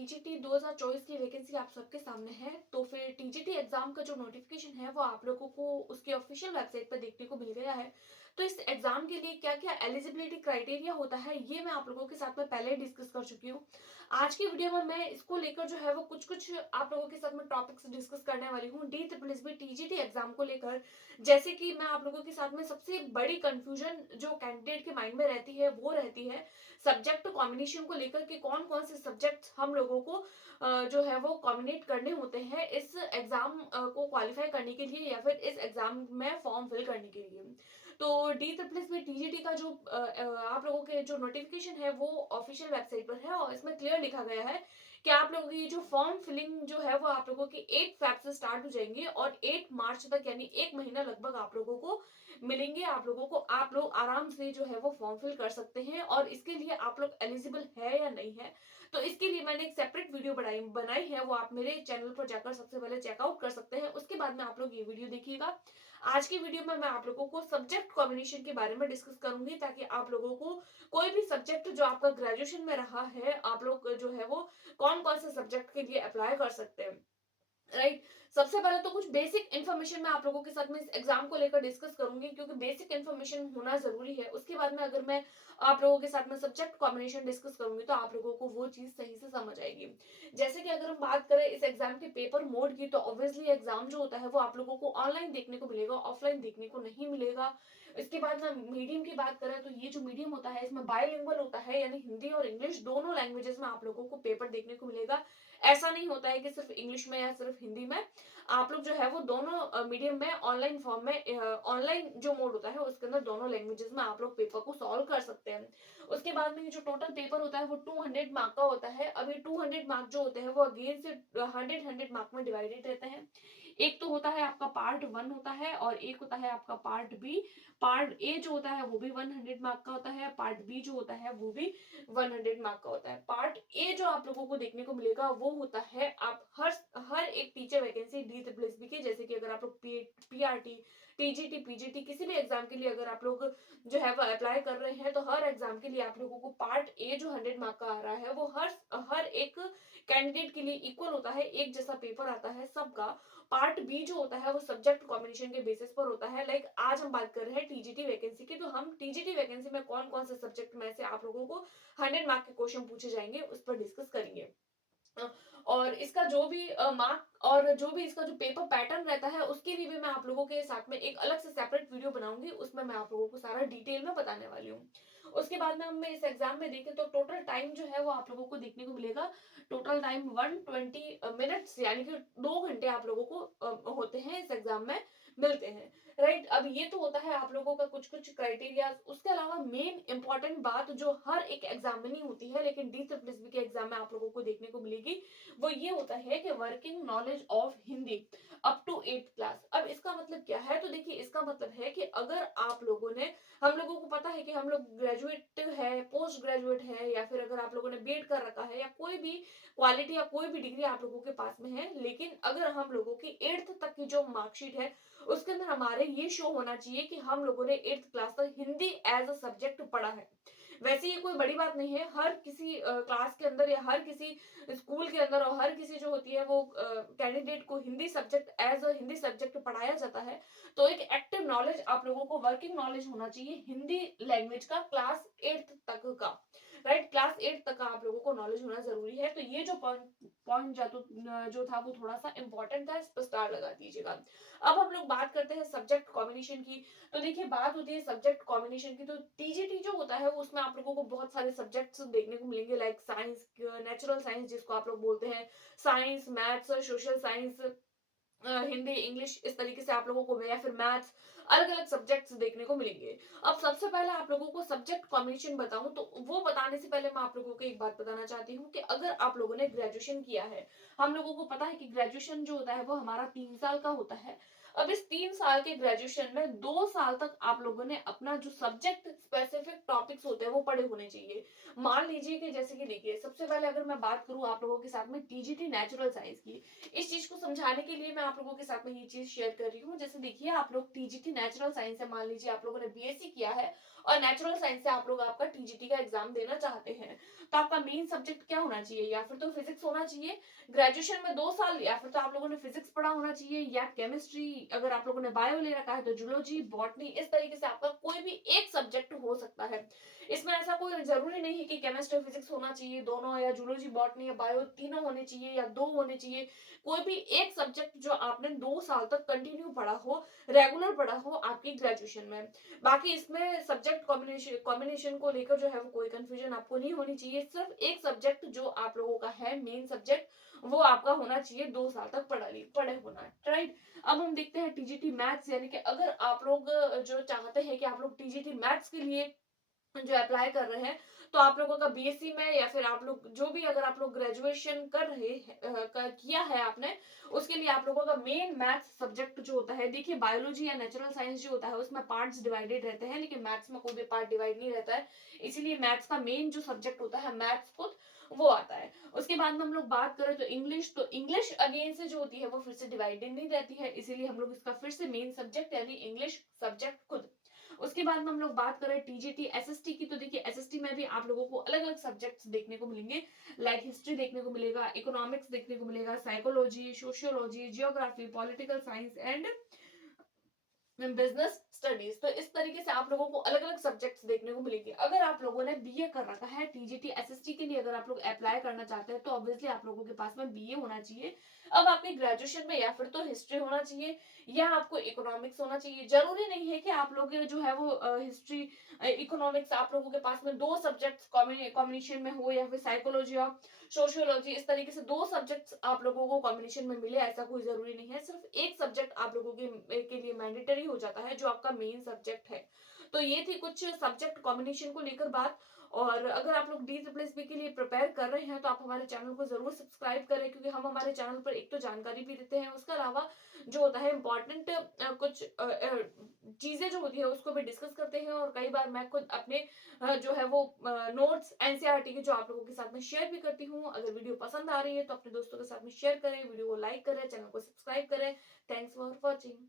TGT 2024 की vacancy आप सबके सामने है। तो फिर टीजीटी एग्जाम का जो नोटिफिकेशन है वो आप लोगों को उसकी ऑफिशियल वेबसाइट पर देखने को मिल गया है। तो इस एग्जाम के लिए क्या क्या एलिजिबिलिटी क्राइटेरिया होता है ये मैं आप लोगों के साथ में पहले ही डिस्कस कर चुकी हूँ। आज की वीडियो में मैं इसको लेकर जो है वो कुछ कुछ आप लोगों के साथ में टॉपिक्स डिस्कस करने वाली हूँ D triple S B TGT exam को लेकर। जैसे कि मैं आप लोगों के साथ में सबसे बड़ी कंफ्यूजन जो कैंडिडेट के माइंड में रहती है वो रहती है सब्जेक्ट कॉम्बिनेशन को लेकर के कौन कौन से सब्जेक्ट हम लोगों को जो है वो कॉम्बिनेट करने होते हैं इस एग्जाम को क्वालिफाई करने के लिए या फिर इस एग्जाम में फॉर्म फिल करने के लिए। तो डी ट्रिपल में टीजीटी का जो आप लोगों के जो नोटिफिकेशन है वो ऑफिशियल वेबसाइट पर है और इसमें क्लियर लिखा गया है कि आप लोगों की जो फॉर्म फिलिंग जो है वो आप लोगों की 8 फेब से स्टार्ट हो जाएंगे और 8 मार्च तक यानी एक महीना लगभग आप लोगों को मिलेंगे। आप लोगों को आप लोग आराम से जो है वो फॉर्म फिल कर सकते हैं और इसके लिए आप लोग एलिजिबल है या नहीं है तो इसके लिए मैंने एक सेपरेट वीडियो बनाई है वो आप मेरे चैनल पर जाकर सबसे पहले चेकआउट कर सकते हैं। उसके बाद में आप लोग ये वीडियो देखिएगा। आज की वीडियो में मैं आप लोगों को सब्जेक्ट कॉम्बिनेशन के बारे में डिस्कस करूंगी ताकि आप लोगों को कोई भी सब्जेक्ट जो आपका ग्रेजुएशन में रहा है आप लोग जो है वो कौन कौन से सब्जेक्ट के लिए अप्लाई कर सकते हैं। राइट। सबसे पहले तो कुछ बेसिक इन्फॉर्मेशन मैं आप लोगों के साथ में इस एग्जाम को लेकर डिस्कस करूंगी क्योंकि बेसिक इन्फॉर्मेशन होना जरूरी है। उसके बाद में अगर मैं आप लोगों के साथ में सब्जेक्ट कॉम्बिनेशन डिस्कस करूंगी तो आप लोगों को वो चीज सही से समझ आएगी। जैसे कि अगर हम बात करें इस एग्जाम के पेपर मोड की तो ऑब्वियसली एग्जाम जो होता है वो आप लोगों को ऑनलाइन देखने को मिलेगा, ऑफलाइन देखने को नहीं मिलेगा। इसके बाद में मीडियम की बात करें तो ये जो मीडियम होता है इसमें बायलिंगुअल होता है यानी हिंदी और इंग्लिश दोनों लैंग्वेजेस में आप लोगों को पेपर देखने को मिलेगा। ऐसा नहीं होता है कि सिर्फ इंग्लिश में या सिर्फ हिंदी में। आप लोग जो है वो दोनों मीडियम में ऑनलाइन फॉर्म में ऑनलाइन जो मोड होता है उसके अंदर दोनों लैंग्वेजेस में आप लोग पेपर को सॉल्व कर सकते हैं। उसके बाद में ये जो टोटल पेपर होता है वो 200 मार्क का होता है। अब ये 200 मार्क जो होते हैं वो अगेन से 100 मार्क में डिवाइडेड रहते हैं। एक तो होता है आपका पार्ट 1 होता है और एक होता है आपका पार्ट बी। पार्ट ए जो होता है वो भी 100 मार्क का होता है, पार्ट बी जो होता है वो भी 100 मार्क का होता है। पार्ट ए जो आप लोगों को देखने को मिलेगा वो होता है आप हर हर एक teacher vacancy D triple S B की जैसे कि अगर आप लोग पीआरटी टीजीटी पीजीटी किसी भी एग्जाम के लिए अगर आप लोग जो है वो अप्लाई कर रहे हैं तो हर एग्जाम के लिए आप लोगों को पार्ट ए जो 100 मार्क का आ रहा है वो हर हर एक कैंडिडेट के लिए इक्वल होता है, एक जैसा पेपर आता है सबका। पार्ट बी जो होता है वो सब्जेक्ट कॉम्बिनेशन के बेसिस पर होता है। लाइक आज हम बात कर रहे हैं टीजीटी वैकेंसी की तो हम टीजीटी वैकेंसी में कौन कौन से सब्जेक्ट में से आप लोगों को 100 मार्क के क्वेश्चन पूछे जाएंगे उस पर डिस्कस करेंगे। और इसका जो भी मार्क और जो भी इसका जो पेपर पैटर्न रहता है उसके लिए भी मैं आप लोगों के साथ में एक अलग से सेपरेट वीडियो बनाऊंगी, उसमें मैं आप लोगों को सारा डिटेल में बताने वाली हूँ। उसके बाद में हम इस एग्जाम में देखें तो टोटल टाइम जो है वो आप लोगों को देखने को मिलेगा। टोटल टाइम 120 मिनट्स यानी कि 2 घंटे आप लोगों को होते हैं इस एग्जाम में मिलते हैं। राइट। अब ये तो होता है आप लोगों का कुछ कुछ क्राइटेरिया। उसके अलावा मेन इंपॉर्टेंट बात जो हर एक एग्जाम में नहीं होती है लेकिन डी ट्रिपल एस बी के एग्जाम में आप लोगों को देखने को मिलेगी वो ये होता है कि working knowledge of Hindi up to 8th class. अब इसका मतलब क्या है तो देखिए इसका मतलब है कि अगर आप लोगों ने हम लोगों को पता है कि हम लोग ग्रेजुएट है, पोस्ट ग्रेजुएट है या फिर अगर आप लोगों ने बीएड कर रखा है या कोई भी क्वालिटी या कोई भी डिग्री आप लोगों के पास में है लेकिन अगर हम लोगों की 8th तक की जो मार्कशीट है उसके अंदर हमारे ये शो होना चाहिए कि हम लोगों ने 8th क्लास तक हिंदी एज अ सब्जेक्ट पढ़ा है। वैसे ये कोई बड़ी बात नहीं है, हर किसी क्लास के अंदर या हर किसी स्कूल के अंदर और हर किसी जो होती है वो कैंडिडेट को Hindi subject as a Hindi subject पढ़ाया जाता है। तो एक एक्टिव नॉलेज आप लोगों को वर्किंग नॉलेज होना चाहिए हिंदी लैंग्वेज का क्लास 8th तक का। राइट। क्लास 8 तक का आप लोगों को नॉलेज होना जरूरी है। तो ये जो पॉइंट पॉइंट जो था वो थोड़ा सा इंपॉर्टेंट था, इस पर स्टार लगा दीजिएगा। अब हम लोग बात करते हैं सब्जेक्ट कॉम्बिनेशन की। तो देखिए बात होती है सब्जेक्ट कॉम्बिनेशन की तो टीजीटी जो होता है वो उसमें आप लोगों को बहुत सारे सब्जेक्ट्स देखने को मिलेंगे लाइक साइंस, नेचुरल साइंस जिसको आप लोग बोलते हैं, science, maths, social science, Hindi, English, इस तरीके से आप लोगों को या फिर मैथ्स अलग अलग सब्जेक्ट्स देखने को मिलेंगे। अब सबसे पहले आप लोगों को सब्जेक्ट कॉम्बिनेशन बताऊं तो वो बताने से पहले मैं आप लोगों को एक बात बताना चाहती हूँ कि अगर आप लोगों ने ग्रेजुएशन किया है, हम लोगों को पता है कि ग्रेजुएशन जो होता है वो हमारा 3 साल का होता है। अब इस 3 साल के ग्रेजुएशन में 2 साल तक आप लोगों ने अपना जो सब्जेक्ट स्पेसिफिक टॉपिक्स होते हैं वो पढ़े होने चाहिए। मान लीजिए कि जैसे कि देखिए सबसे पहले अगर मैं बात करूं आप लोगों के साथ में टीजीटी नेचुरल साइंस की, इस चीज को समझाने के लिए मैं आप लोगों के साथ में ये चीज शेयर कर रही हूँ। जैसे देखिए आप लोग टीजीटी नेचुरल साइंस है, मान लीजिए आप लोगों ने बीएससी किया है और नेचुरल साइंस से आप लोग आपका टीजीटी का एग्जाम देना चाहते हैं, तो आपका मेन सब्जेक्ट क्या होना चाहिए? या फिर तो फिजिक्स होना चाहिए ग्रेजुएशन में 2 साल, या फिर तो आप लोगों ने फिजिक्स पढ़ा होना चाहिए, या केमिस्ट्री, अगर आप लोगों ने बायो ले रखा है तो जूलॉजी, बॉटनी, इस तरीके से आपका कोई भी एक सब्जेक्ट हो सकता है। इसमें ऐसा कोई जरूरी नहीं है कि केमिस्ट्री फिजिक्स होना चाहिए दोनों, या जूलॉजी बॉटनी या बायो तीनों होने चाहिए या 2 होने चाहिए। कोई भी एक सब्जेक्ट जो आपने 2 साल तक कंटिन्यू पढ़ा हो, रेगुलर पढ़ा हो आपकी ग्रेजुएशन में। बाकी इसमें सब्जेक्ट कॉम्बिनेशन कॉम्बिनेशन को लेकर जो है वो कोई कंफ्यूजन आपको नहीं होनी चाहिए। सिर्फ एक सब्जेक्ट जो आप लोगों का है मेन सब्जेक्ट, वो आपका होना चाहिए 2 साल तक पढ़े होना है, राइट। अब हम देखते हैं टीजीटी मैथ्स, यानी कि अगर आप लोग जो चाहते हैं कि आप लोग टीजीटी मैथ्स के लिए जो अप्लाई कर रहे हैं, तो आप लोगों का बीएससी में, या फिर आप लोग जो भी, अगर आप लोग ग्रेजुएशन कर रहे हैं किया है आपने, उसके लिए आप लोगों का मेन मैथ्स सब्जेक्ट जो होता है, देखिए बायोलॉजी या नेचुरल साइंस जो होता है उसमें पार्ट्स डिवाइडेड रहते हैं, लेकिन मैथ्स में कोई भी पार्ट डिवाइड नहीं रहता है। इसीलिए मैथ्स का मेन जो सब्जेक्ट होता है मैथ्स खुद, वो आता है। उसके बाद में हम लोग बात करें तो इंग्लिश अगेन से जो होती है वो फिर से डिवाइडेड नहीं रहती है, इसीलिए हम लोग इसका फिर से मेन सब्जेक्ट यानी इंग्लिश सब्जेक्ट खुद। उसके बाद में हम लोग बात करें टीजीटी एसएसटी की, तो देखिए एसएसटी में भी आप लोगों को अलग अलग सब्जेक्ट्स देखने को मिलेंगे। लाइक हिस्ट्री देखने को मिलेगा, इकोनॉमिक्स देखने को मिलेगा, psychology, sociology, geography, political science and business studies. तो इस तरीके से आप लोगों को अलग अलग सब्जेक्ट्स देखने को मिलेंगे। अगर आप लोगों ने बीए कर रखा है, टीजीटी एसएसटी के लिए अगर आप लोग अप्लाई करना चाहते हैं, तो ऑब्वियसली आप लोगों के पास में बीए होना चाहिए। अब आपके ग्रेजुएशन में या फिर तो हिस्ट्री होना चाहिए, या आपको इकोनॉमिक्स होना चाहिए। जरूरी नहीं है कि आप लोग जो है वो हिस्ट्री इकोनॉमिक्स आप लोगों के पास में दो सब्जेक्ट्स कॉम्बिनेशन में हो, या फिर साइकोलॉजी और सोशियोलॉजी, इस तरीके से दो सब्जेक्ट्स आप लोगों को कॉम्बिनेशन में मिले, ऐसा कोई जरूरी नहीं है। सिर्फ एक सब्जेक्ट आप लोगों के लिए मैंडेटरी हो जाता है, जो आपका मेन सब्जेक्ट है। तो ये थी कुछ सब्जेक्ट कॉम्बिनेशन को लेकर बात। और अगर आप लोग DSSB के लिए प्रिपेयर कर रहे हैं, तो आप हमारे चैनल को जरूर सब्सक्राइब करें, क्योंकि हम हमारे चैनल पर एक तो जानकारी भी देते हैं, उसके अलावा जो होता है इम्पोर्टेंट कुछ चीजें जो होती है उसको भी डिस्कस करते हैं। और कई बार मैं खुद अपने जो है वो नोट्स एनसीईआरटी के जो आप लोगों के साथ में शेयर भी करती हूँ। अगर वीडियो पसंद आ रही है तो अपने दोस्तों के साथ में शेयर करें, वीडियो को लाइक करें, चैनल को सब्सक्राइब करें। Thanks for watching.